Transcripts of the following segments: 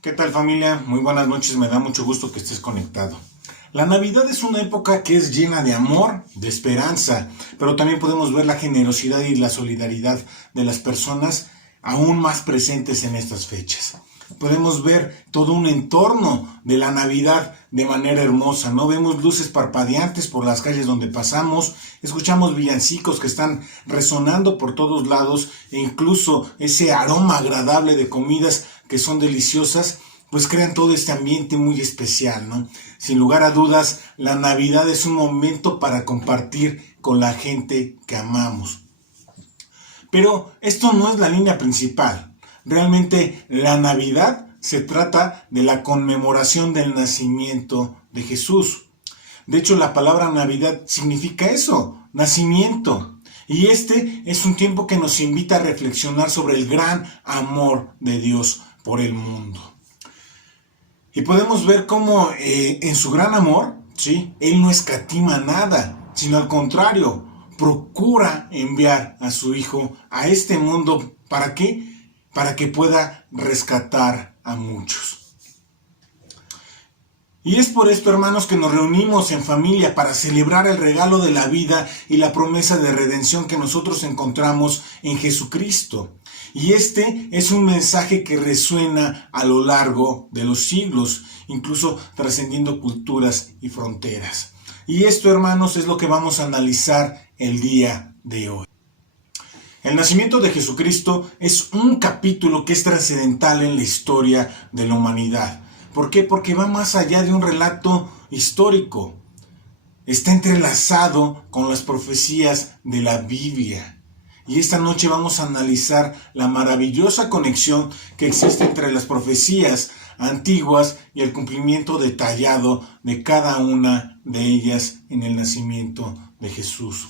¿Qué tal, familia? Muy buenas noches, me da mucho gusto que estés conectado. La Navidad es una época que es llena de amor, de esperanza, pero también podemos ver la generosidad y la solidaridad de las personas aún más presentes en estas fechas. Podemos ver todo un entorno de la Navidad de manera hermosa, ¿no? Vemos luces parpadeantes por las calles donde pasamos, escuchamos villancicos que están resonando por todos lados e incluso ese aroma agradable de comidas que son deliciosas, pues crean todo este ambiente muy especial, ¿no? Sin lugar a dudas, la Navidad es un momento para compartir con la gente que amamos. Pero esto no es la línea principal. Realmente la Navidad se trata de la conmemoración del nacimiento de Jesús. De hecho, la palabra Navidad significa eso, nacimiento. Y este es un tiempo que nos invita a reflexionar sobre el gran amor de Dios por el mundo. Y podemos ver cómo en su gran amor, ¿sí?, Él no escatima nada, sino al contrario, procura enviar a su Hijo a este mundo. ¿Para qué? Para que pueda rescatar a muchos. Y es por esto, hermanos, que nos reunimos en familia para celebrar el regalo de la vida y la promesa de redención que nosotros encontramos en Jesucristo. Y este es un mensaje que resuena a lo largo de los siglos, incluso trascendiendo culturas y fronteras. Y esto, hermanos, es lo que vamos a analizar el día de hoy. El nacimiento de Jesucristo es un capítulo que es trascendental en la historia de la humanidad. ¿Por qué? Porque va más allá de un relato histórico. Está entrelazado con las profecías de la Biblia. Y esta noche vamos a analizar la maravillosa conexión que existe entre las profecías antiguas y el cumplimiento detallado de cada una de ellas en el nacimiento de Jesús.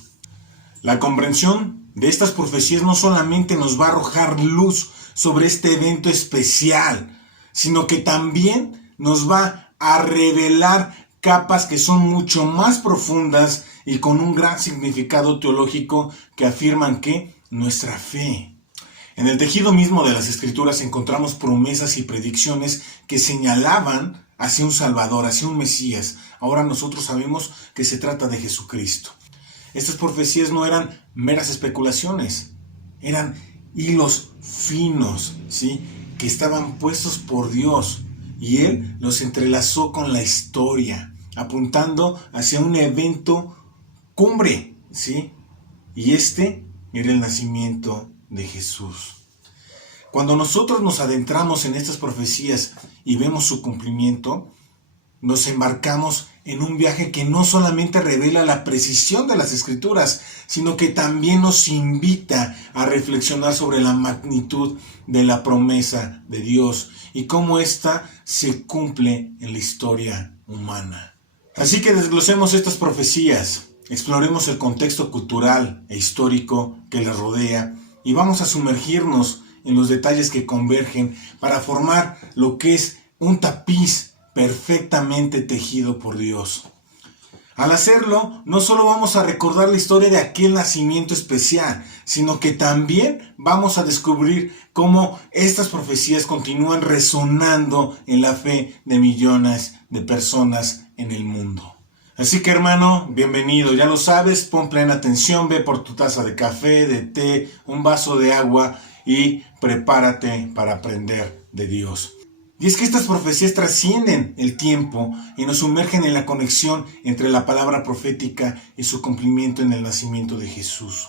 La comprensión de estas profecías no solamente nos va a arrojar luz sobre este evento especial, sino que también nos va a revelar capas que son mucho más profundas y con un gran significado teológico que afirman que nuestra fe. En el tejido mismo de las Escrituras encontramos promesas y predicciones que señalaban hacia un Salvador, hacia un Mesías. Ahora nosotros sabemos que se trata de Jesucristo. Estas profecías no eran meras especulaciones, eran hilos finos, ¿sí?, que estaban puestos por Dios, y Él los entrelazó con la historia, apuntando hacia un evento cumbre, ¿sí? Y este era el nacimiento de Jesús. Cuando nosotros nos adentramos en estas profecías y vemos su cumplimiento, nos embarcamos en un viaje que no solamente revela la precisión de las Escrituras, sino que también nos invita a reflexionar sobre la magnitud de la promesa de Dios y cómo ésta se cumple en la historia humana. Así que desglosemos estas profecías, exploremos el contexto cultural e histórico que las rodea y vamos a sumergirnos en los detalles que convergen para formar lo que es un tapiz perfectamente tejido por Dios. Al hacerlo, no solo vamos a recordar la historia de aquel nacimiento especial, sino que también vamos a descubrir cómo estas profecías continúan resonando en la fe de millones de personas en el mundo. Así que, hermano, bienvenido, ya lo sabes, pon plena atención, ve por tu taza de café, de té, un vaso de agua y prepárate para aprender de Dios. Y es que estas profecías trascienden el tiempo y nos sumergen en la conexión entre la palabra profética y su cumplimiento en el nacimiento de Jesús.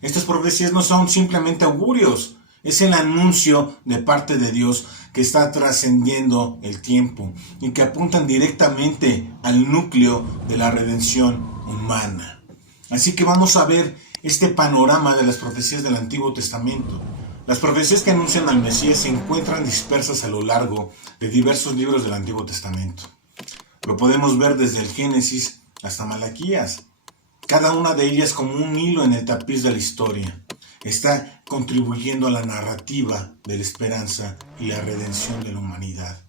Estas profecías no son simplemente augurios, es el anuncio de parte de Dios que está trascendiendo el tiempo y que apuntan directamente al núcleo de la redención humana. Así que vamos a ver este panorama de las profecías del Antiguo Testamento. Las profecías que anuncian al Mesías se encuentran dispersas a lo largo de diversos libros del Antiguo Testamento. Lo podemos ver desde el Génesis hasta Malaquías. Cada una de ellas como un hilo en el tapiz de la historia. Está contribuyendo a la narrativa de la esperanza y la redención de la humanidad.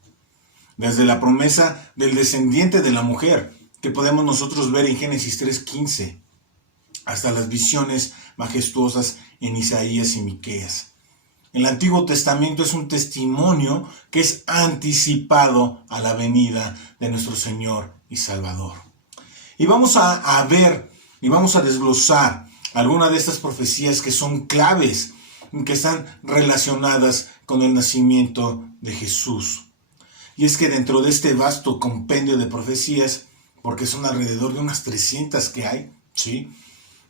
Desde la promesa del descendiente de la mujer, que podemos nosotros ver en Génesis 3:15, hasta las visiones majestuosas en Isaías y Miqueas. El Antiguo Testamento es un testimonio que es anticipado a la venida de nuestro Señor y Salvador. Y vamos a ver y vamos a desglosar algunas de estas profecías que son claves, que están relacionadas con el nacimiento de Jesús. Y es que dentro de este vasto compendio de profecías, porque son alrededor de unas 300 que hay, ¿sí?,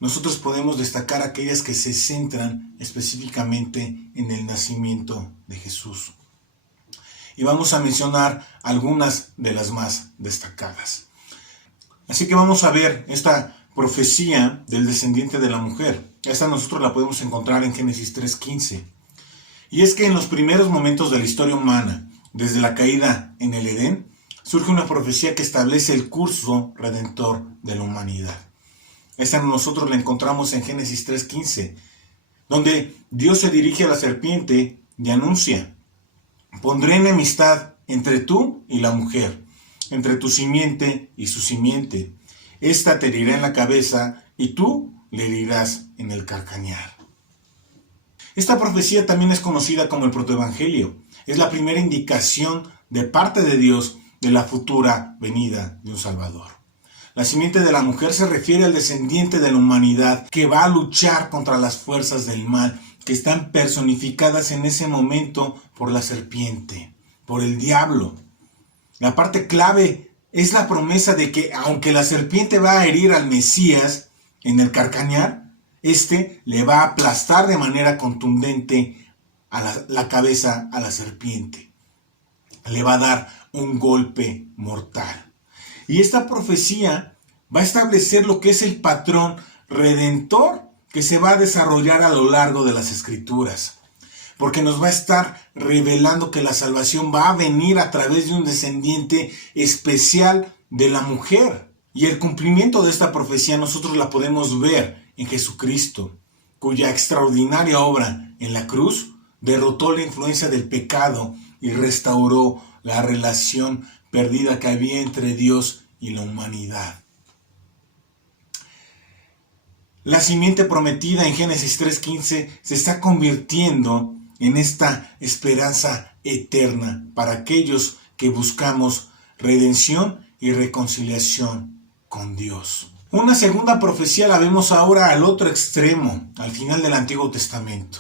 nosotros podemos destacar aquellas que se centran específicamente en el nacimiento de Jesús. Y vamos a mencionar algunas de las más destacadas. Así que vamos a ver esta profecía del descendiente de la mujer. Esta nosotros la podemos encontrar en Génesis 3:15. Y es que en los primeros momentos de la historia humana, desde la caída en el Edén, surge una profecía que establece el curso redentor de la humanidad. Esta nosotros la encontramos en Génesis 3:15, donde Dios se dirige a la serpiente y anuncia: pondré enemistad entre tú y la mujer, entre tu simiente y su simiente. Esta te herirá en la cabeza y tú le herirás en el calcañar. Esta profecía también es conocida como el protoevangelio. Es la primera indicación de parte de Dios de la futura venida de un Salvador. La simiente de la mujer se refiere al descendiente de la humanidad que va a luchar contra las fuerzas del mal, que están personificadas en ese momento por la serpiente, por el diablo. La parte clave es la promesa de que aunque la serpiente va a herir al Mesías en el calcañar, este le va a aplastar de manera contundente a la cabeza a la serpiente. Le va a dar un golpe mortal. Y esta profecía va a establecer lo que es el patrón redentor que se va a desarrollar a lo largo de las Escrituras. Porque nos va a estar revelando que la salvación va a venir a través de un descendiente especial de la mujer. Y el cumplimiento de esta profecía nosotros la podemos ver en Jesucristo, cuya extraordinaria obra en la cruz derrotó la influencia del pecado y restauró la relación perdida que había entre Dios y la humanidad. La simiente prometida en Génesis 3:15 se está convirtiendo en esta esperanza eterna para aquellos que buscamos redención y reconciliación con Dios. Una segunda profecía la vemos ahora al otro extremo, al final del Antiguo Testamento,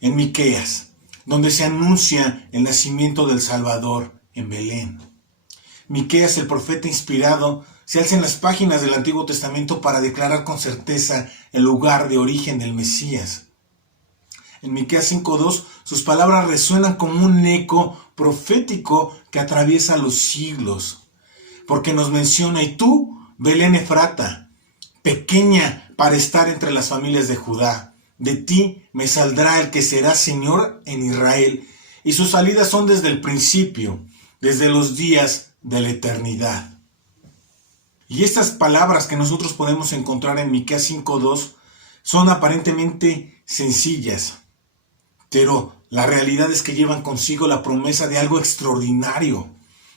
en Miqueas, donde se anuncia el nacimiento del Salvador en Belén. Miqueas, el profeta inspirado, se alza en las páginas del Antiguo Testamento para declarar con certeza el lugar de origen del Mesías. En Miqueas 5:2, sus palabras resuenan como un eco profético que atraviesa los siglos, porque nos menciona: y tú, Belén Efrata, pequeña para estar entre las familias de Judá, de ti me saldrá el que será Señor en Israel, y sus salidas son desde el principio, desde los días de la eternidad. Y estas palabras que nosotros podemos encontrar en Miqueas 5:2 son aparentemente sencillas, pero la realidad es que llevan consigo la promesa de algo extraordinario.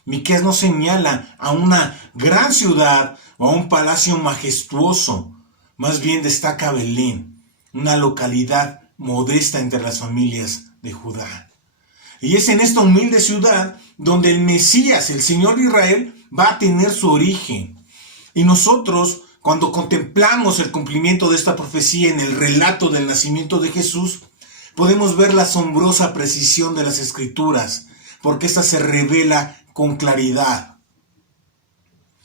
Miqueas no señala a una gran ciudad o a un palacio majestuoso, más bien destaca Belén, una localidad modesta entre las familias de Judá. Y es en esta humilde ciudad donde el Mesías, el Señor de Israel, va a tener su origen. Y nosotros, cuando contemplamos el cumplimiento de esta profecía en el relato del nacimiento de Jesús, podemos ver la asombrosa precisión de las Escrituras, porque esta se revela con claridad.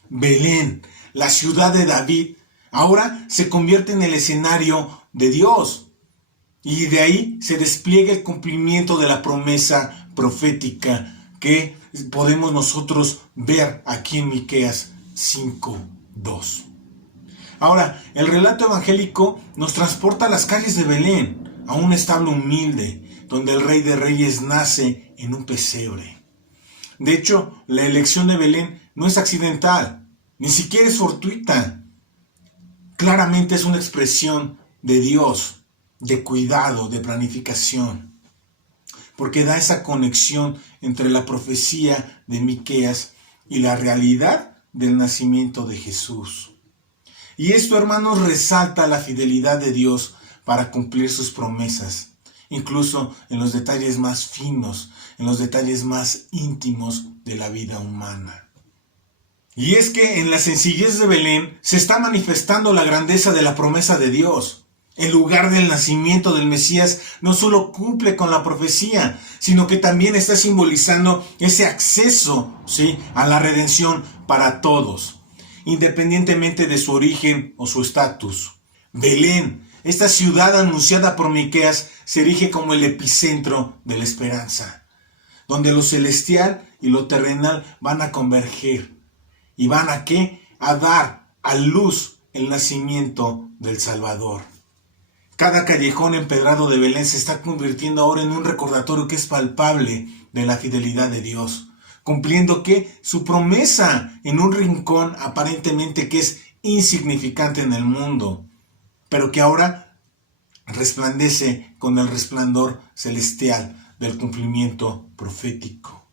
Belén, la ciudad de David, ahora se convierte en el escenario de Dios. Y de ahí se despliega el cumplimiento de la promesa profética que podemos nosotros ver aquí en Miqueas 5:2. Ahora, el relato evangélico nos transporta a las calles de Belén, a un establo humilde, donde el Rey de Reyes nace en un pesebre. De hecho, la elección de Belén no es accidental, ni siquiera es fortuita. Claramente es una expresión de Dios, de cuidado, de planificación, porque da esa conexión entre la profecía de Miqueas y la realidad del nacimiento de Jesús. Y esto, hermanos, resalta la fidelidad de Dios para cumplir sus promesas. incluso en los detalles más finos, en los detalles más íntimos de la vida humana. Y es que en la sencillez de Belén se está manifestando la grandeza de la promesa de Dios. El lugar del nacimiento del Mesías no solo cumple con la profecía, sino que también está simbolizando ese acceso, ¿sí?, a la redención para todos, independientemente de su origen o su estatus. Belén, esta ciudad anunciada por Miqueas, se erige como el epicentro de la esperanza, donde lo celestial y lo terrenal van a converger. ¿Y van a qué? A dar a luz el nacimiento del Salvador. Cada callejón empedrado de Belén se está convirtiendo ahora en un recordatorio que es palpable de la fidelidad de Dios, cumpliendo que su promesa en un rincón aparentemente que es insignificante en el mundo, pero que ahora resplandece con el resplandor celestial del cumplimiento profético.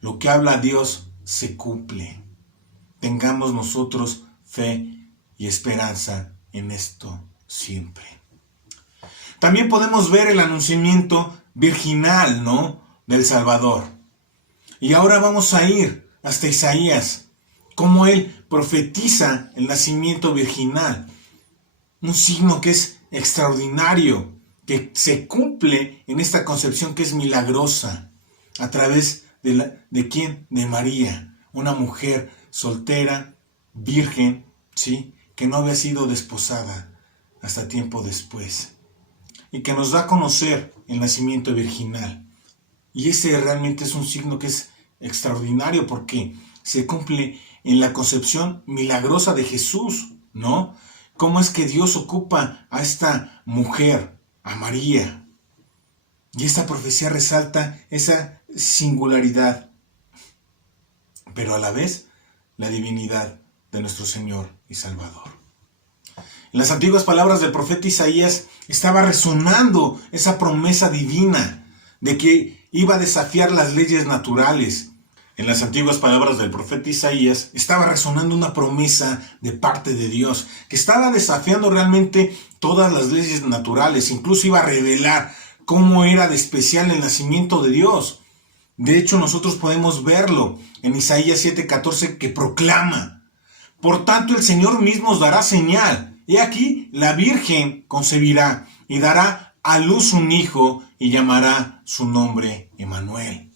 Lo que habla Dios se cumple. Tengamos nosotros fe y esperanza en esto siempre. También podemos ver el anunciamiento virginal, ¿no?, del Salvador. Y ahora vamos a ir hasta Isaías, cómo él profetiza el nacimiento virginal. Un signo que es extraordinario, que se cumple en esta concepción que es milagrosa, a través ¿de quién? De María, una mujer soltera, virgen, ¿sí?, que no había sido desposada hasta tiempo después, y que nos da a conocer el nacimiento virginal. Y ese realmente es un signo que es extraordinario porque se cumple en la concepción milagrosa de Jesús, ¿no? Cómo es que Dios ocupa a esta mujer, a María. Y esta profecía resalta esa singularidad, pero a la vez la divinidad de nuestro Señor y Salvador. En las antiguas palabras del profeta Isaías estaba resonando esa promesa divina de que iba a desafiar las leyes naturales. En las antiguas palabras del profeta Isaías estaba resonando una promesa de parte de Dios que estaba desafiando realmente todas las leyes naturales. Incluso iba a revelar cómo era de especial el nacimiento de Dios. De hecho, nosotros podemos verlo en Isaías 7:14 que proclama: por tanto el Señor mismo os dará señal. He aquí, la Virgen concebirá y dará a luz un hijo y llamará su nombre Emmanuel.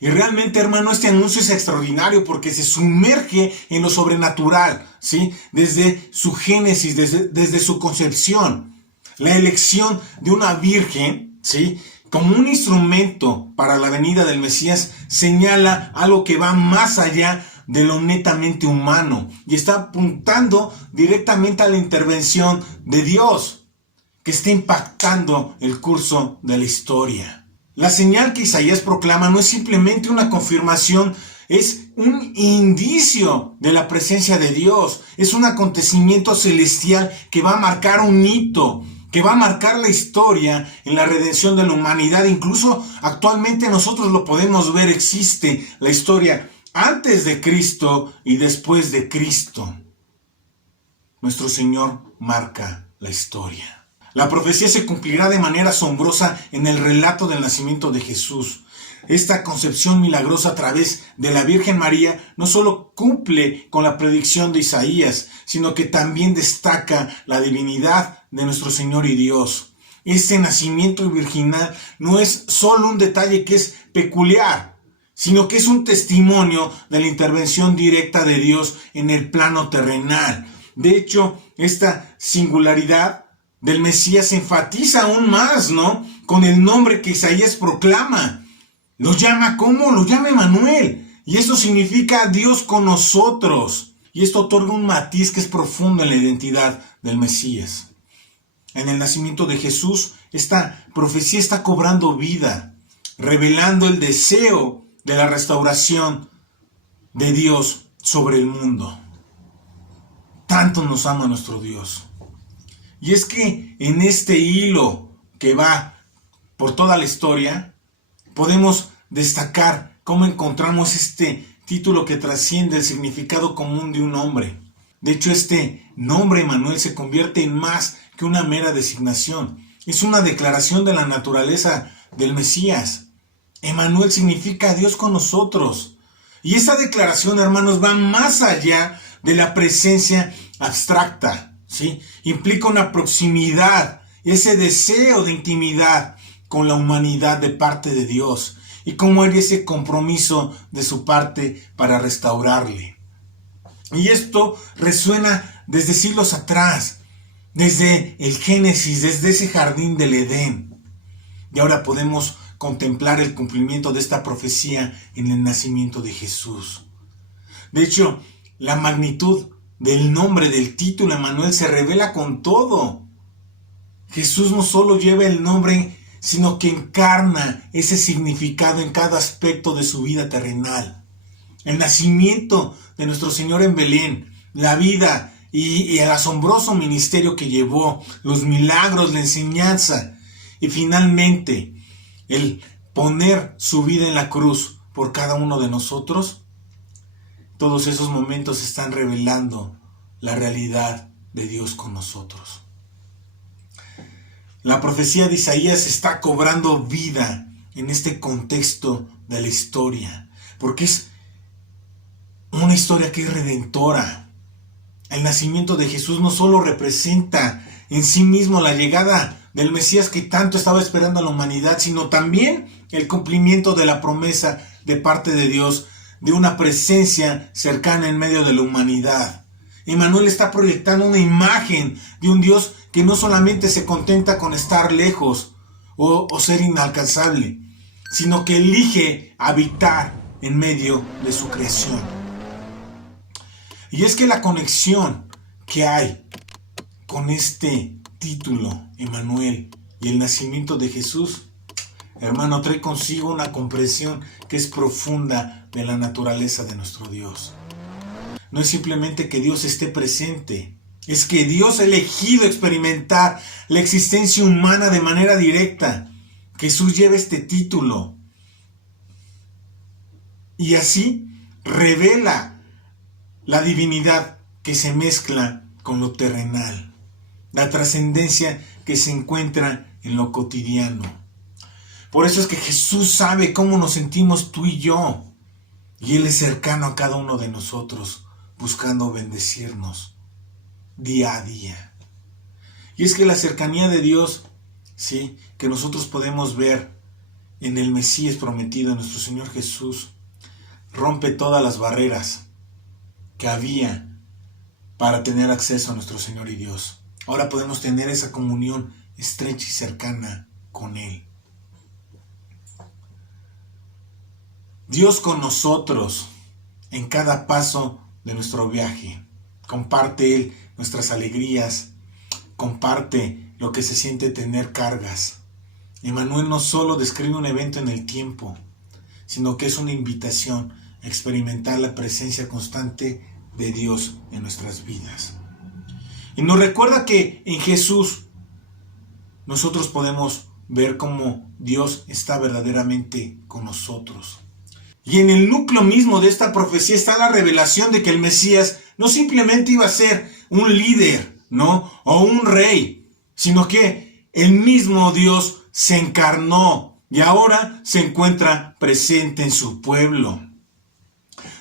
Y realmente, hermano, este anuncio es extraordinario porque se sumerge en lo sobrenatural, ¿sí?, desde su génesis, desde su concepción. La elección de una virgen, ¿sí?, como un instrumento para la venida del Mesías señala algo que va más allá de lo netamente humano y está apuntando directamente a la intervención de Dios que está impactando el curso de la historia. La señal que Isaías proclama no es simplemente una confirmación, es un indicio de la presencia de Dios, es un acontecimiento celestial que va a marcar un hito, que va a marcar la historia en la redención de la humanidad. Incluso actualmente nosotros lo podemos ver, existe la historia antes de Cristo y después de Cristo. Nuestro Señor marca la historia. La profecía se cumplirá de manera asombrosa en el relato del nacimiento de Jesús. Esta concepción milagrosa a través de la Virgen María no solo cumple con la predicción de Isaías, sino que también destaca la divinidad de nuestro Señor y Dios. Este nacimiento virginal no es solo un detalle que es peculiar, sino que es un testimonio de la intervención directa de Dios en el plano terrenal. De hecho, esta singularidad del Mesías se enfatiza aún más, ¿no?, con el nombre que Isaías proclama. Lo llama, ¿cómo? Lo llama Emmanuel. Y eso significa Dios con nosotros. Y esto otorga un matiz que es profundo en la identidad del Mesías. En el nacimiento de Jesús, esta profecía está cobrando vida, revelando el deseo de la restauración de Dios sobre el mundo. Tanto nos ama nuestro Dios. Y es que en este hilo que va por toda la historia, podemos destacar cómo encontramos este título que trasciende el significado común de un nombre. De hecho, este nombre Emmanuel se convierte en más que una mera designación. es una declaración de la naturaleza del Mesías. Emmanuel significa Dios con nosotros. Y esta declaración, hermanos, va más allá de la presencia abstracta, ¿sí? Implica una proximidad, ese deseo de intimidad con la humanidad de parte de Dios, y cómo hay ese compromiso de su parte para restaurarle. Y esto resuena desde siglos atrás, desde el Génesis, desde ese jardín del Edén. Y ahora podemos contemplar el cumplimiento de esta profecía en el nacimiento de Jesús. De hecho, la magnitud del nombre, del título Emmanuel se revela con todo. Jesús no solo lleva el nombre, sino que encarna ese significado en cada aspecto de su vida terrenal. El nacimiento de nuestro Señor en Belén, la vida y el asombroso ministerio que llevó, los milagros, la enseñanza y finalmente el poner su vida en la cruz por cada uno de nosotros. Todos esos momentos están revelando la realidad de Dios con nosotros. La profecía de Isaías está cobrando vida en este contexto de la historia, porque es una historia que es redentora. El nacimiento de Jesús no solo representa en sí mismo la llegada del Mesías que tanto estaba esperando a la humanidad, sino también el cumplimiento de la promesa de parte de Dios de una presencia cercana en medio de la humanidad. Emmanuel está proyectando una imagen de un Dios que no solamente se contenta con estar lejos o ser inalcanzable, sino que elige habitar en medio de su creación. Y es que la conexión que hay con este título, Emmanuel, y el nacimiento de Jesús, hermano, trae consigo una comprensión que es profunda de la naturaleza de nuestro Dios. No es simplemente que Dios esté presente, es que Dios ha elegido experimentar la existencia humana de manera directa. Jesús lleva este título y así revela la divinidad que se mezcla con lo terrenal, la trascendencia que se encuentra en lo cotidiano. Por eso es que Jesús sabe cómo nos sentimos tú y yo, y Él es cercano a cada uno de nosotros, buscando bendecirnos día a día. Y es que la cercanía de Dios, sí, que nosotros podemos ver en el Mesías prometido, en nuestro Señor Jesús, rompe todas las barreras que había para tener acceso a nuestro Señor y Dios. Ahora podemos tener esa comunión estrecha y cercana con Él. Dios con nosotros en cada paso de nuestro viaje. Comparte Él nuestras alegrías, comparte lo que se siente tener cargas. Emmanuel no solo describe un evento en el tiempo, sino que es una invitación a experimentar la presencia constante de Dios en nuestras vidas. Y nos recuerda que en Jesús nosotros podemos ver cómo Dios está verdaderamente con nosotros. Y en el núcleo mismo de esta profecía está la revelación de que el Mesías no simplemente iba a ser un líder, ¿no? O un rey, sino que el mismo Dios se encarnó y ahora se encuentra presente en su pueblo.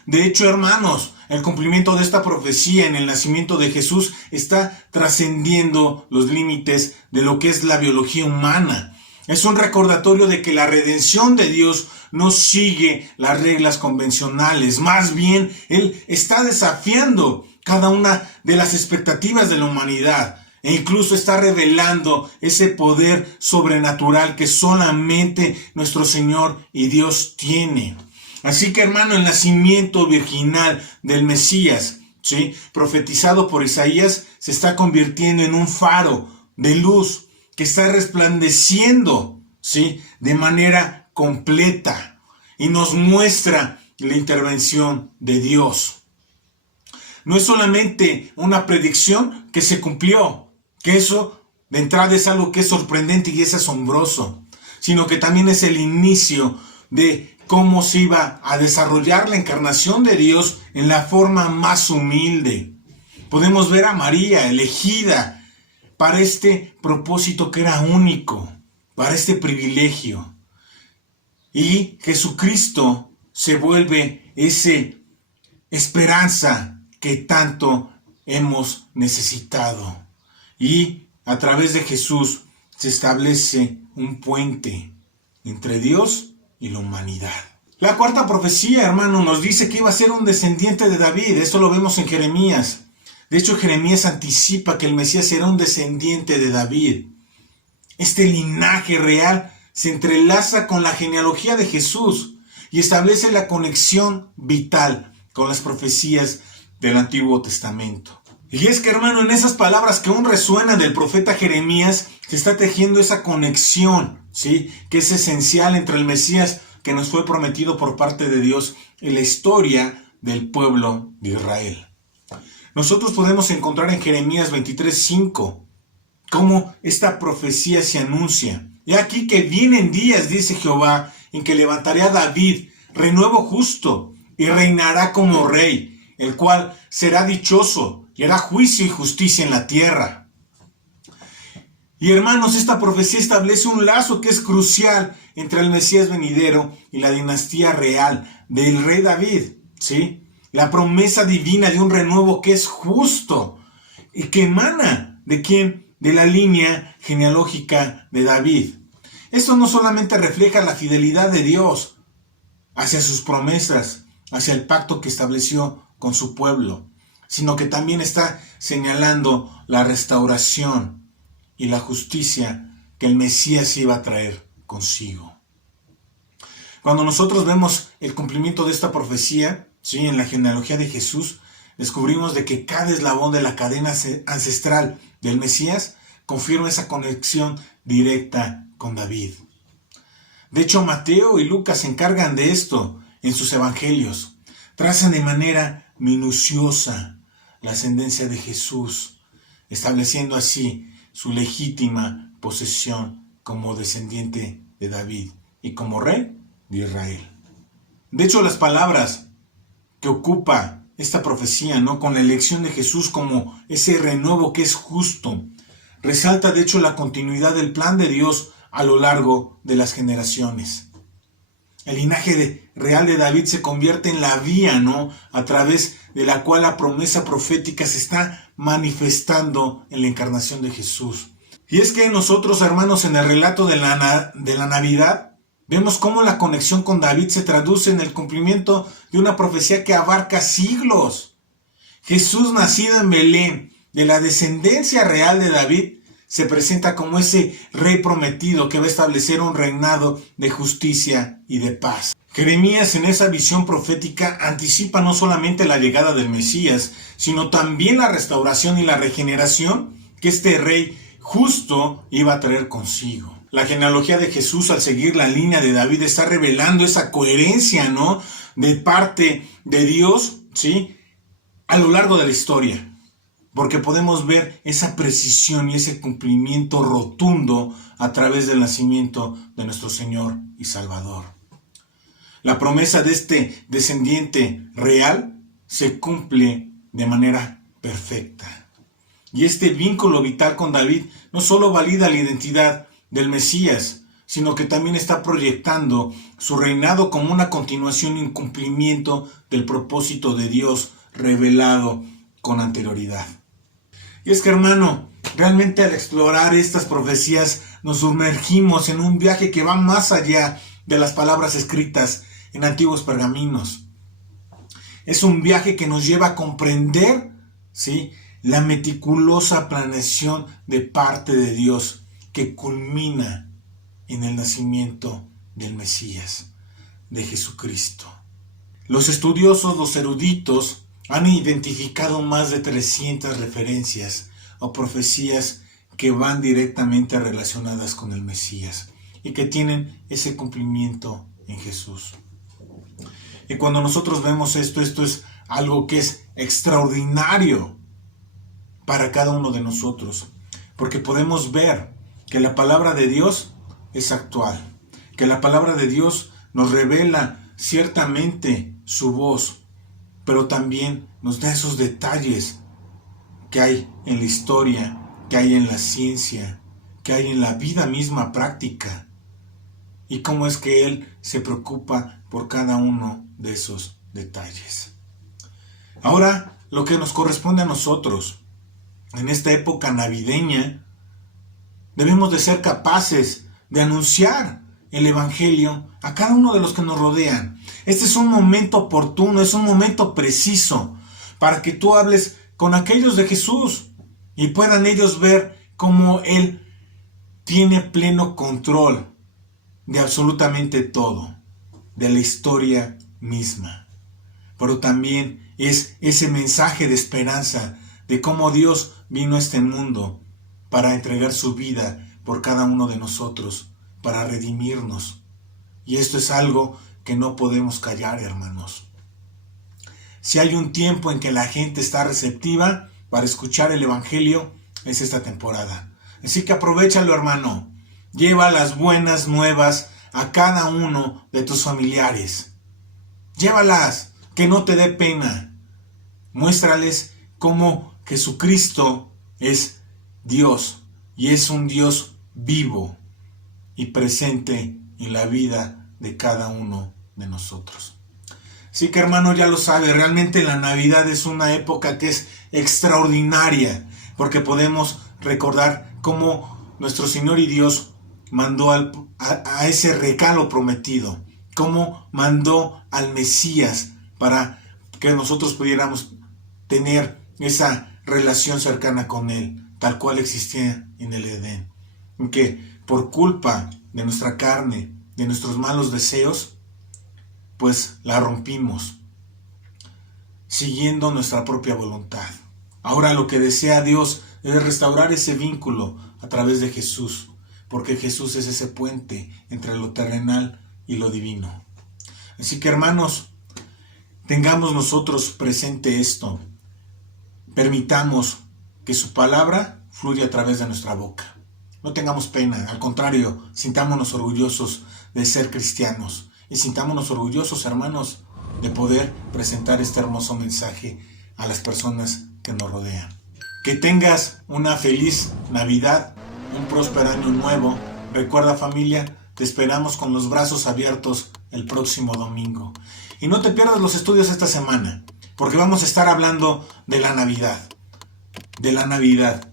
De hecho, hermanos, el cumplimiento de esta profecía en el nacimiento de Jesús está trascendiendo los límites de lo que es la biología humana. Es un recordatorio de que la redención de Dios no sigue las reglas convencionales. Más bien, Él está desafiando cada una de las expectativas de la humanidad. E incluso está revelando ese poder sobrenatural que solamente nuestro Señor y Dios tiene. Así que, hermano, el nacimiento virginal del Mesías, ¿sí?, profetizado por Isaías, se está convirtiendo en un faro de luz que está resplandeciendo, ¿sí?, de manera completa y nos muestra la intervención de Dios. No es solamente una predicción que se cumplió, que eso de entrada es algo que es sorprendente y es asombroso, sino que también es el inicio de cómo se iba a desarrollar la encarnación de Dios en la forma más humilde. Podemos ver a María, elegida para este propósito que era único, para este privilegio. Y Jesucristo se vuelve esa esperanza que tanto hemos necesitado. Y a través de Jesús se establece un puente entre Dios y la humanidad. La cuarta profecía, hermano, nos dice que iba a ser un descendiente de David. Esto lo vemos en Jeremías. De hecho, Jeremías anticipa que el Mesías será un descendiente de David. Este linaje real se entrelaza con la genealogía de Jesús y establece la conexión vital con las profecías del Antiguo Testamento. Y es que, hermano, en esas palabras que aún resuenan del profeta Jeremías, se está tejiendo esa conexión, ¿sí?, que es esencial entre el Mesías que nos fue prometido por parte de Dios y la historia del pueblo de Israel. Nosotros podemos encontrar en Jeremías 23:5 cómo esta profecía se anuncia. Y aquí que vienen días, dice Jehová, en que levantaré a David, renuevo justo, y reinará como rey, el cual será dichoso y hará juicio y justicia en la tierra. Y hermanos, esta profecía establece un lazo que es crucial entre el Mesías venidero y la dinastía real del rey David, ¿sí? La promesa divina de un renuevo que es justo y que emana ¿de quién? De la línea genealógica de David. Esto no solamente refleja la fidelidad de Dios hacia sus promesas, hacia el pacto que estableció con su pueblo, sino que también está señalando la restauración y la justicia que el Mesías iba a traer consigo. Cuando nosotros vemos el cumplimiento de esta profecía, ¿sí?, en la genealogía de Jesús, descubrimos de que cada eslabón de la cadena ancestral del Mesías confirma esa conexión directa con David. De hecho, Mateo y Lucas se encargan de esto en sus evangelios. Trazan de manera minuciosa la ascendencia de Jesús, estableciendo así su legítima posesión como descendiente de David y como rey de Israel. De hecho, las palabras que ocupa esta profecía, ¿no?, con la elección de Jesús como ese renuevo que es justo, resalta de hecho la continuidad del plan de Dios a lo largo de las generaciones. El linaje real de David se convierte en la vía, ¿no?, a través de la cual la promesa profética se está manifestando en la encarnación de Jesús. Y es que nosotros, hermanos, en el relato de la Navidad, vemos cómo la conexión con David se traduce en el cumplimiento de una profecía que abarca siglos. Jesús, nacido en Belén, de la descendencia real de David, se presenta como ese rey prometido que va a establecer un reinado de justicia y de paz. Jeremías, en esa visión profética, anticipa no solamente la llegada del Mesías, sino también la restauración y la regeneración que este rey justo iba a traer consigo. La genealogía de Jesús, al seguir la línea de David, está revelando esa coherencia, ¿no?, de parte de Dios, ¿sí?, a lo largo de la historia. Porque podemos ver esa precisión y ese cumplimiento rotundo a través del nacimiento de nuestro Señor y Salvador. La promesa de este descendiente real se cumple de manera perfecta. Y este vínculo vital con David no solo valida la identidad del Mesías, sino que también está proyectando su reinado como una continuación y un cumplimiento del propósito de Dios revelado con anterioridad. Y es que, hermano, realmente al explorar estas profecías nos sumergimos en un viaje que va más allá de las palabras escritas en antiguos pergaminos. Es un viaje que nos lleva a comprender, ¿sí?, la meticulosa planeación de parte de Dios que culmina en el nacimiento del Mesías, de Jesucristo. Los estudiosos, los eruditos, han identificado más de 300 referencias o profecías que van directamente relacionadas con el Mesías y que tienen ese cumplimiento en Jesús. Y cuando nosotros vemos esto es algo que es extraordinario para cada uno de nosotros, porque podemos ver que la palabra de Dios es actual, que la palabra de Dios nos revela ciertamente su voz, pero también nos da esos detalles que hay en la historia que hay en la ciencia, que hay en la vida misma práctica, y cómo es que Él se preocupa por cada uno de esos detalles. Ahora, lo que nos corresponde a nosotros, en esta época navideña, debemos de ser capaces de anunciar el Evangelio a cada uno de los que nos rodean. Este es un momento oportuno, es un momento preciso para que tú hables con aquellos de Jesús y puedan ellos ver cómo Él tiene pleno control de absolutamente todo, de la historia misma. Pero también es ese mensaje de esperanza de cómo Dios vino a este mundo para entregar su vida por cada uno de nosotros, para redimirnos. Y esto es algo que no podemos callar, hermanos. Si hay un tiempo en que la gente está receptiva para escuchar el Evangelio, es esta temporada. Así que aprovéchalo, hermano. Lleva las buenas nuevas a cada uno de tus familiares. Llévalas, que no te dé pena. Muéstrales cómo Jesucristo es Dios y es un Dios vivo y presente en la vida de cada uno de nosotros. Así que, hermano, ya lo sabe, realmente la Navidad es una época que es extraordinaria, porque podemos recordar cómo nuestro Señor y Dios mandó a ese regalo prometido, cómo mandó al Mesías para que nosotros pudiéramos tener esa relación cercana con Él, tal cual existía en el Edén. En que por culpa de nuestra carne, de nuestros malos deseos, pues la rompimos, siguiendo nuestra propia voluntad. Ahora lo que desea Dios es restaurar ese vínculo a través de Jesús, porque Jesús es ese puente entre lo terrenal y lo divino. Así que, hermanos, tengamos nosotros presente esto. Permitamos que su palabra fluya a través de nuestra boca. No tengamos pena, al contrario, sintámonos orgullosos de ser cristianos y sintámonos orgullosos, hermanos, de poder presentar este hermoso mensaje a las personas que nos rodean. Que tengas una feliz Navidad, un próspero año nuevo. Recuerda, familia, te esperamos con los brazos abiertos el próximo domingo. Y no te pierdas los estudios esta semana, porque vamos a estar hablando de la Navidad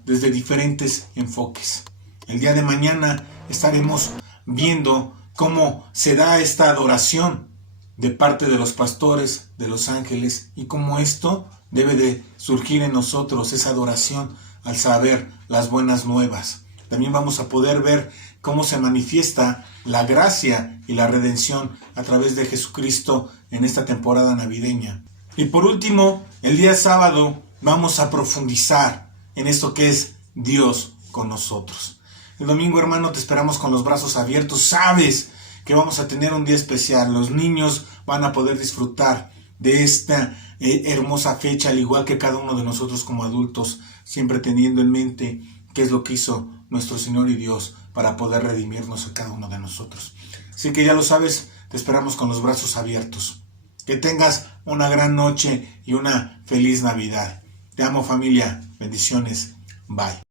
desde diferentes enfoques. El día de mañana estaremos viendo cómo se da esta adoración de parte de los pastores, de los ángeles, y cómo esto debe de surgir en nosotros, esa adoración al saber las buenas nuevas. También vamos a poder ver cómo se manifiesta la gracia y la redención a través de Jesucristo en esta temporada navideña. Y por último, el día sábado vamos a profundizar en esto que es Dios con nosotros. El domingo, hermano, te esperamos con los brazos abiertos. Sabes que vamos a tener un día especial. Los niños van a poder disfrutar de esta hermosa fecha, al igual que cada uno de nosotros como adultos, siempre teniendo en mente qué es lo que hizo nuestro Señor y Dios para poder redimirnos a cada uno de nosotros. Así que ya lo sabes, te esperamos con los brazos abiertos. Que tengas una gran noche y una feliz Navidad. Te amo, familia. Bendiciones. Bye.